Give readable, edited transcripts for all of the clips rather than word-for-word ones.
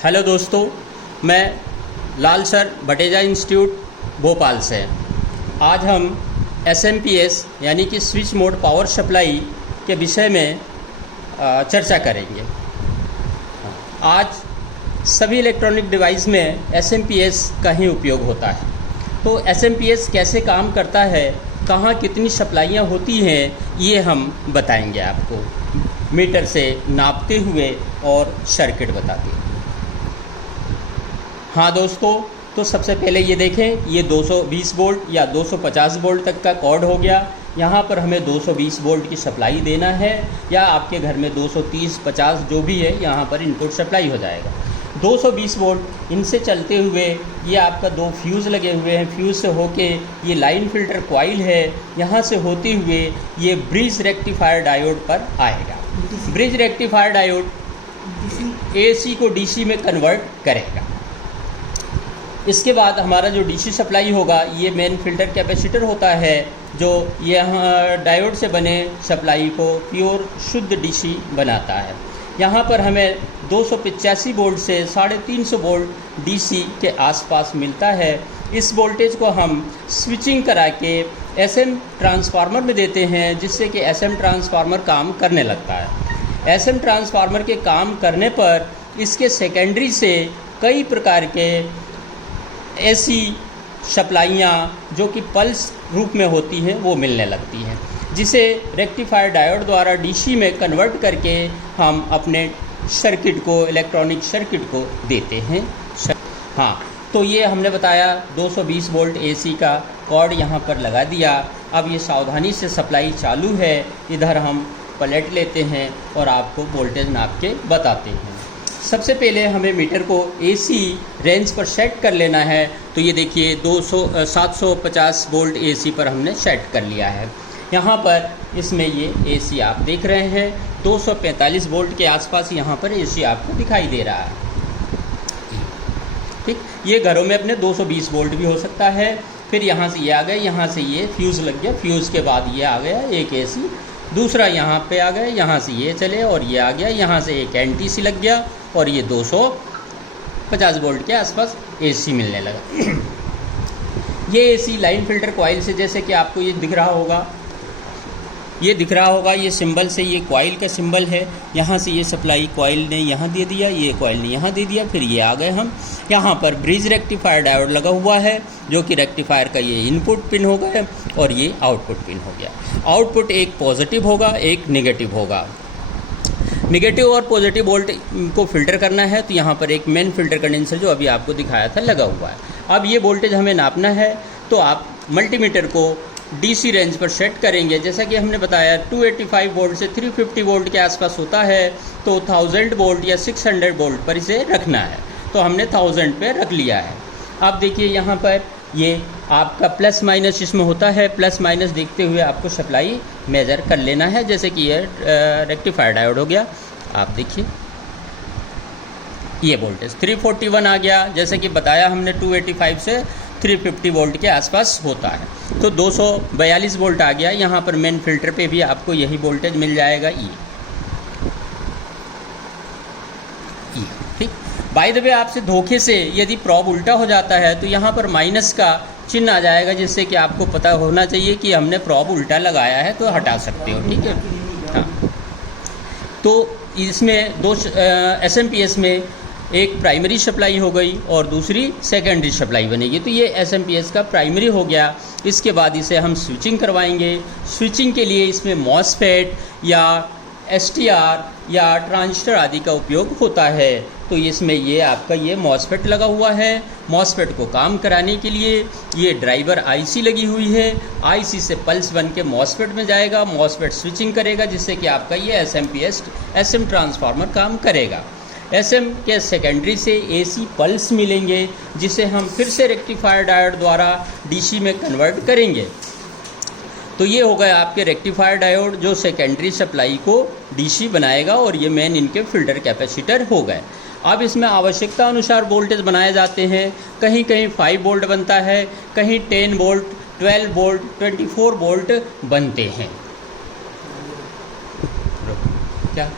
Hello दोस्तों, मैं लाल sir Bhateja institute Bhopal से। आज हम SMPS यानी कि स्विच मोड पावर सप्लाई के विषय में चर्चा करेंगे। आज सभी इलेक्ट्रॉनिक डिवाइस में SMPS का ही उपयोग होता है। तो SMPS कैसे काम करता है, कहाँ कितनी सप्लाइयाँ होती हैं, ये हम बताएंगे आपको, मीटर से नापते हुए और सर्किट बताते हुए। हाँ दोस्तों, तो सबसे पहले ये देखें, ये 220 वोल्ट या 250 वोल्ट तक का कॉर्ड हो गया। यहाँ पर हमें 220 वोल्ट की सप्लाई देना है, या आपके घर में 230, 50 जो भी है, यहाँ पर इनपुट सप्लाई हो जाएगा। 220 वोल्ट इनसे चलते हुए ये आपका दो फ्यूज़ लगे हुए हैं, फ्यूज़ से होके ये लाइन फिल्टर कॉइल है, यहाँ से होते हुए ये ब्रिज रेक्टिफायर डायोड पर आएगा। ब्रिज रेक्टिफायर डायोड AC को DC में कन्वर्ट करेगा। इसके बाद हमारा जो DC सप्लाई होगा, ये मेन फिल्टर कैपेसिटर होता है, जो यहाँ डायोड से बने सप्लाई को प्योर शुद्ध DC बनाता है। यहाँ पर हमें 285 वोल्ट से 350 वोल्ट DC के आसपास मिलता है। इस वोल्टेज को हम स्विचिंग करा के SM ट्रांसफार्मर में देते हैं, जिससे कि SM ट्रांसफार्मर काम करने लगता है। SM ट्रांसफार्मर के काम करने पर इसके सेकेंडरी से कई प्रकार के ऐसी सप्लाइयाँ जो कि पल्स रूप में होती हैं वो मिलने लगती हैं, जिसे रेक्टिफायर डायोड द्वारा DC में कन्वर्ट करके हम अपने सर्किट को, इलेक्ट्रॉनिक सर्किट को देते हैं। हाँ, तो ये हमने बताया 220 वोल्ट AC का कॉर्ड यहाँ पर लगा दिया। अब ये सावधानी से सप्लाई चालू है। इधर हम पलट लेते हैं और आपको वोल्टेज नाप के बताते हैं। सबसे पहले हमें मीटर को AC रेंज पर सेट कर लेना है। तो ये देखिए 750 वोल्ट AC पर हमने सेट कर लिया है। यहाँ पर इसमें ये AC आप देख रहे हैं 245 वोल्ट के आसपास यहाँ पर AC आपको दिखाई दे रहा है। ठीक, ये घरों में अपने 220 वोल्ट भी हो सकता है। फिर यहाँ से ये आ गए, यहाँ से ये फ्यूज़ लग गया, फ्यूज़ के बाद ये आ गया एक AC, दूसरा यहाँ पे आ गया, यहाँ से ये चले और ये आ गया, यहाँ से एक NTC लग गया और ये 250 वोल्ट के आसपास AC मिलने लगा। ये AC लाइन फिल्टर कॉइल से, जैसे कि आपको ये दिख रहा होगा, ये सिंबल से, ये कॉइल का सिंबल है। यहाँ से ये सप्लाई कॉइल ने यहाँ दे दिया, ये कॉइल ने यहाँ दे दिया, फिर ये आ गए हम। यहाँ पर ब्रिज रेक्टिफायर डायोड लगा हुआ है, जो कि रेक्टिफायर का ये इनपुट पिन हो गया और ये आउटपुट पिन हो गया। आउटपुट एक पॉजिटिव होगा, एक नेगेटिव होगा। नेगेटिव और पॉजिटिव वोल्ट को फिल्टर करना है, तो यहाँ पर एक मेन फिल्टर कंडेंसर जो अभी आपको दिखाया था लगा हुआ है। अब ये वोल्टेज हमें नापना है, तो आप मल्टीमीटर को DC रेंज पर सेट करेंगे। जैसा कि हमने बताया 285 वोल्ट से 350 वोल्ट के आसपास होता है, तो 1000 वोल्ट या 600 वोल्ट पर इसे रखना है। तो हमने 1000 पे रख लिया है। अब देखिए यहाँ पर ये आपका प्लस माइनस इसमें होता है, प्लस माइनस देखते हुए आपको सप्लाई मेज़र कर लेना है। जैसे कि ये रेक्टिफायर डायोड हो गया, आप देखिए ये वोल्टेज 341 आ गया। जैसे कि बताया हमने 285 से 350 वोल्ट के आसपास होता है, तो 242 वोल्ट आ गया। यहाँ पर मेन फिल्टर पे भी आपको यही वोल्टेज मिल जाएगा, ई। ठीक, बाय द वे आपसे धोखे से यदि प्रॉब उल्टा हो जाता है, तो यहाँ पर माइनस का चिन्ह आ जाएगा, जिससे कि आपको पता होना चाहिए कि हमने प्रॉब उल्टा लगाया है, तो हटा सकते हो। ठीक है, हाँ। तो इसमें दो SMPS में एक प्राइमरी सप्लाई हो गई और दूसरी सेकेंडरी सप्लाई बनेगी। तो ये SMPS का प्राइमरी हो गया। इसके बाद इसे हम स्विचिंग करवाएंगे। स्विचिंग के लिए इसमें MOSFET या STR या ट्रांजिस्टर आदि का उपयोग होता है। तो इसमें ये आपका ये MOSFET लगा हुआ है। MOSFET को काम कराने के लिए ये ड्राइवर IC लगी हुई है। IC से पल्स बन के MOSFET में जाएगा, MOSFET स्विचिंग करेगा, जिससे कि आपका ये SMPS SM ट्रांसफार्मर काम करेगा। SM के सेकेंडरी से AC पल्स मिलेंगे, जिसे हम फिर से रेक्टिफायर डायोड द्वारा DC में कन्वर्ट करेंगे। तो ये हो गया आपके रेक्टिफायर डायोड, जो सेकेंडरी सप्लाई को DC बनाएगा, और ये मेन इनके फिल्टर कैपेसिटर हो गए। अब इसमें आवश्यकता अनुसार वोल्टेज बनाए जाते हैं। कहीं कहीं 5 वोल्ट बनता है, कहीं 10 वोल्ट, 12 वोल्ट, 24 वोल्ट बनते हैं। क्या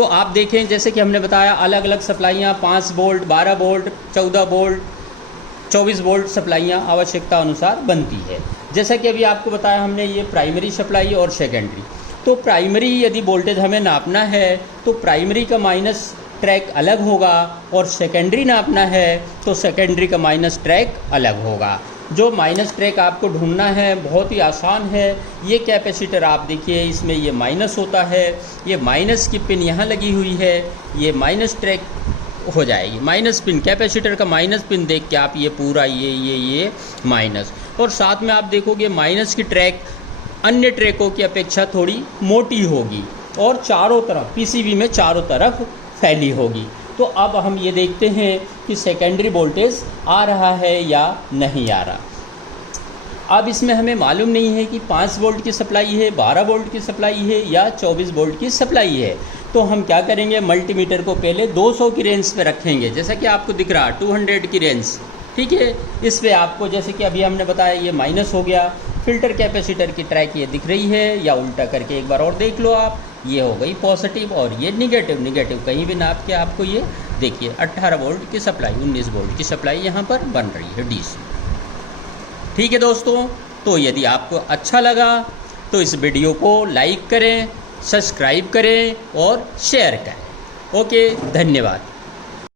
तो आप देखें जैसे कि हमने बताया अलग अलग सप्लाइयाँ 5 वोल्ट, 12 वोल्ट, 14 वोल्ट, 24 वोल्ट सप्लाइयाँ आवश्यकता अनुसार बनती है। जैसा कि अभी आपको बताया हमने, ये प्राइमरी सप्लाई और सेकेंडरी। तो प्राइमरी यदि वोल्टेज हमें नापना है तो प्राइमरी का माइनस ट्रैक अलग होगा, और सेकेंडरी नापना है तो सेकेंडरी का माइनस ट्रैक अलग होगा। जो माइनस ट्रैक आपको ढूंढना है बहुत ही आसान है। ये कैपेसिटर आप देखिए, इसमें ये माइनस होता है, ये माइनस की पिन यहाँ लगी हुई है, ये माइनस ट्रैक हो जाएगी। माइनस पिन, कैपेसिटर का माइनस पिन देख के आप ये पूरा ये माइनस, और साथ में आप देखोगे माइनस की ट्रैक अन्य ट्रैकों की अपेक्षा थोड़ी मोटी होगी और चारों तरफ पीसीबी में चारों तरफ फैली होगी। तो अब हम ये देखते हैं कि सेकेंडरी वोल्टेज आ रहा है या नहीं आ रहा। अब इसमें हमें मालूम नहीं है कि 5 वोल्ट की सप्लाई है, 12 वोल्ट की सप्लाई है या 24 वोल्ट की सप्लाई है। तो हम क्या करेंगे, मल्टीमीटर को पहले 200 की रेंज पे रखेंगे, जैसा कि आपको दिख रहा 200 की रेंज, ठीक है। इस पे आपको जैसे कि अभी हमने बताया ये माइनस हो गया। फिल्टर कैपेसिटर की ट्रैक ये दिख रही है, या उल्टा करके एक बार और देख लो आप, ये हो गई पॉजिटिव और ये निगेटिव। निगेटिव कहीं भी नाप के आपको ये देखिए 18 वोल्ट की सप्लाई, 19 वोल्ट की सप्लाई यहाँ पर बन रही है डीसी। ठीक है दोस्तों, तो यदि आपको अच्छा लगा तो इस वीडियो को लाइक करें, सब्सक्राइब करें और शेयर करें। ओके, धन्यवाद।